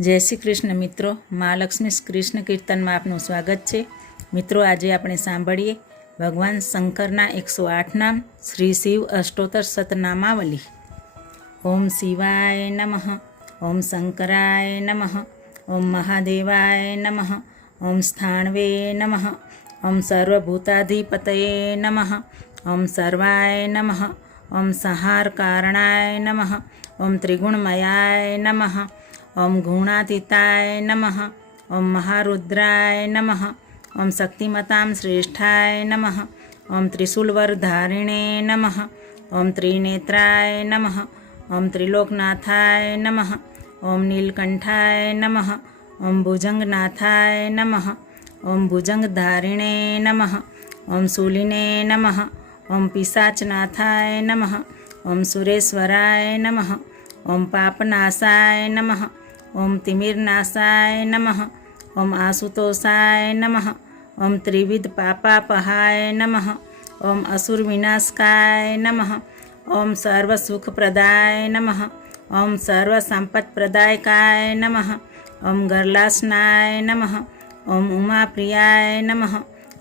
जय श्री कृष्ण मित्रों, महालक्ष्मी कृष्ण कीर्तन में आपनु स्वागत है। मित्रों, आज આપણે સાંભળીએ ભગવાન શંકરના 108 નામ શ્રી શિવ અષ્ટોત્તર શતનામાવલી। ઓમ શિવાય નમઃ, ઓમ શંકરાય નમઃ, ઓમ મહાદેવાય નમઃ, ઓમ સ્થાણવે નમઃ, ઓમ સર્વભૂતાધિપતये નમઃ, ઓમ સર્વાય નમઃ, ઓમ સંહાર કારણાય નમઃ, ઓમ ત્રિગુણમયાય નમઃ, ओम गुणातीताय नमः, ओम महारुद्राय नमः, ओम शक्तिमतां श्रेष्ठाय नमः, ओम त्रिशूलवरधारिणे नमः, ओम त्रिनेत्राय नमः, ओम त्रिलोकनाथाय नमः, ओम नीलकंठाय नमः, ओम भुजंगनाथाय नमः, ओम भुजंगधारिणे नमः, ओम शूलिने नमः, ओम पिशाचनाथाय नमः, ओम सुरेश्वराय नमः, ओम पापनाशाय नमः, ओम तिमिरनाशाय नमः, ओम आशुतोषाय नमः, ओम त्रिविध पापापहाय नमः, ओम असुर विनाशकाय नमः, ओम सर्वसुखप्रदाय नमः, ओम सर्वसंपत्प्रदायकाय नमः, ओम गरलासनाय नमः, ओम उमाप्रियाय नमः,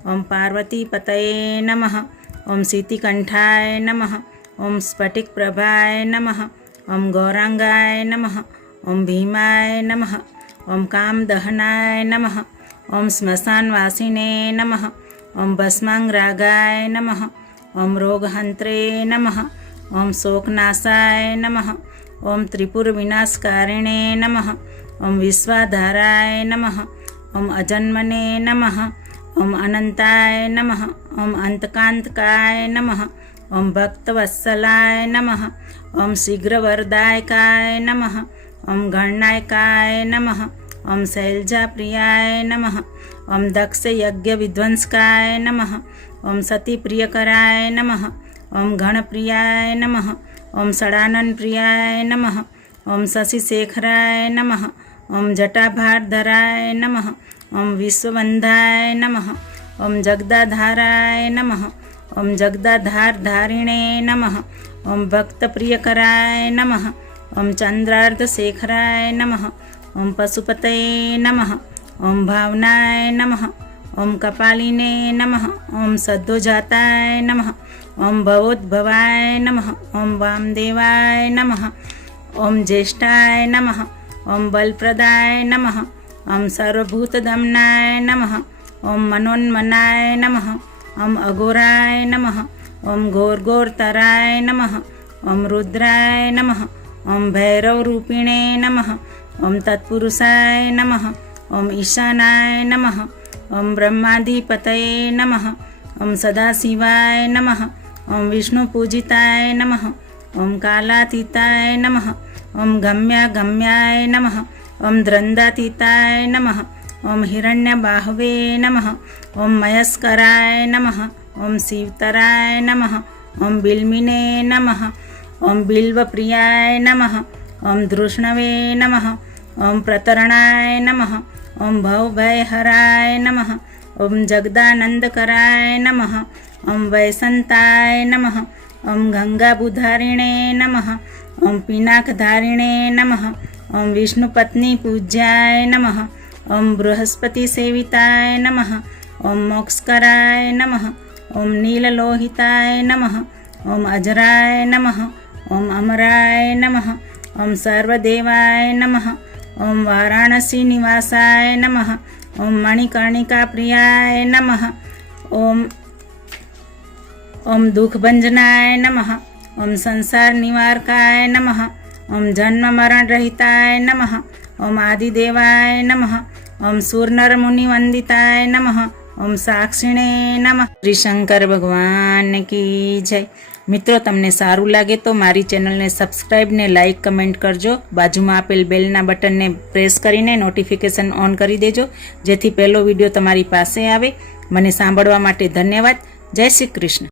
ओम पार्वतीपतये नमः, ओम सीतिकंठाय नमः, ओम स्फटिकप्रभाय नमः, ओम गौरांगाय नमः, ओम भीमाय नमः, ओम कामदहनाय नमः, ओम श्मशानवासिने नमः, ओम भस्मांगरागाय नमः, ओम रोगहंत्रे नमः, ओम शोकनाशाय नमः, ओम त्रिपुरविनाशकारिणे नमः, ओम विश्वाधाराय नमः, ओम अजन्मने नमः, ओम अनंताय नमः, ओम अंतकांतकाय नमः, ओम भक्तवत्सलाय नमः, ओम शीघ्रवरदायकाय नमः, ओम गणनायकाय नमः, ओम शैलजाप्रियाय नमः, ओम दक्ष यज्ञ विध्वंसकाय नमः, ओम सतीप्रियकराय नमः, ओम गणप्रियाय नमः, ओम षडाननप्रियाय नमः, ओम शशिशेखराय नमः, ओम जटाभारधराय नमः, ओम विश्ववन्धाय नमः, ओम जगदाधाराय नमः, ओम जगदाधारधारिणे नमः, ओम भक्तप्रियकराय नमः, ओम चंद्रार्धशेखराय नमः, ओम पशुपतये नमः, ओम भावनाय नमः, ओम कपालिने नमः, ओम सद्योजाताय नमः, ओम भवोद्भवाय नमः, ओम वामदेवाय नमः, ओम ज्येष्ठाय नमः, ओम बलप्रदाय नमः, ओम सर्वभूतदमनाय नमः, ओम मनोन्मनाय नमः, ओम अघोराय नमः, ओम घोरघोरतराय नमः, ओम रुद्राय नमः, ओम भैरवरूपिणे नमः, ओम तत्पुरुषाय नमः, ओम ईशानाय नमः, ओम ब्रह्माधिपतये नमः, ओम सदाशिवाय नमः, ओम विष्णुपूजिताय नमः, ओम कालातीताय नमः, ओम गम्यागम्याय नमः, ओम द्रंदातीताय नमः, ओम हिरण्यबाहवे नमः, ओम मयस्कराय नमः, ओम शिवतराय नमः, ओम बिल्मिने नमः, ओम बिल्वप्रियाय नमः, ओम धृष्णवे नमः, ओम प्रतरणाय नमः, ओम भवभयहराय नमः, ओम जगदानंदकराय नमः, ओम वैसंताय नमः, ओम गंगाबुधारिणे नमः, ओम पिनाकधारिणे नमः, ओम विष्णुपत्नी पूज्याय नमः, ओम बृहस्पति सेविताय नमः, ओम मोक्षकराय नमः, ओम नीललोहिताय नमः, ओम अजराय नमः, ओम अमराय नमः, ओम सर्वदेवाय नमः, ओम वाराणसी निवासाय नमः, ओम मणिकर्णिका प्रियाय नमः, ओम दुखभंजनाय नमः, ओम संसार निवारकाय नमः, ओम जन्म मरण रहिताय नमः, ओम आदिदेवाय नमः, ओम सूरनर मुनि वंदिताय नमः, ओम साक्षिणे नमः। श्री शंकर भगवान की जय। मित्रों, तमने सारू लगे तो मारी चेनल ने सब्सक्राइब ने लाइक कमेंट करजो। बाजू में आपेल बेलना बटन ने प्रेस करीने नोटिफिकेशन ऑन करी देजो, जेथी पहलो विडियो तमारी पासे आवे। मने सांभळवा माटे धन्यवाद। जय श्री कृष्ण।